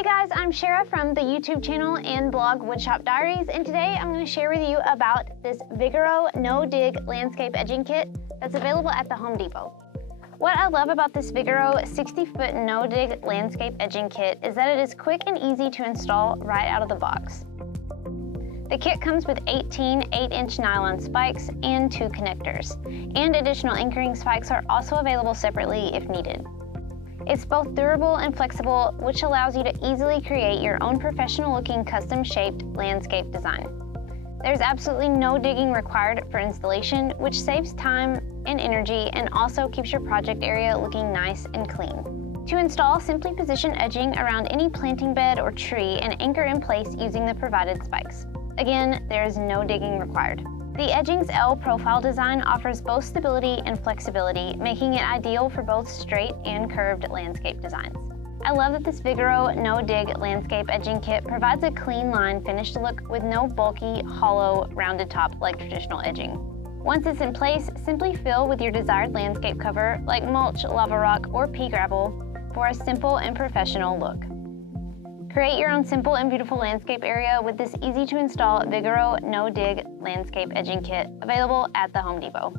Hey guys, I'm Shara from the YouTube channel and blog Woodshop Diaries, and today I'm going to share with you about this Vigoro no-dig landscape edging kit that's available at the Home Depot. What I love about this Vigoro 60-foot no-dig landscape edging kit is that it is quick and easy to install right out of the box. The kit comes with 18 8-inch nylon spikes and 2 connectors, and additional anchoring spikes are also available separately if needed. It's both durable and flexible, which allows you to easily create your own professional-looking custom-shaped landscape design. There's absolutely no digging required for installation, which saves time and energy and also keeps your project area looking nice and clean. To install, simply position edging around any planting bed or tree and anchor in place using the provided spikes. Again, there is no digging required. The edging's L profile design offers both stability and flexibility, making it ideal for both straight and curved landscape designs. I love that this Vigoro no-dig landscape edging kit provides a clean line finish look with no bulky, hollow, rounded top like traditional edging. Once it's in place, simply fill with your desired landscape cover like mulch, lava rock, or pea gravel for a simple and professional look. Create your own simple and beautiful landscape area with this easy-to-install Vigoro no-dig landscape edging kit available at the Home Depot.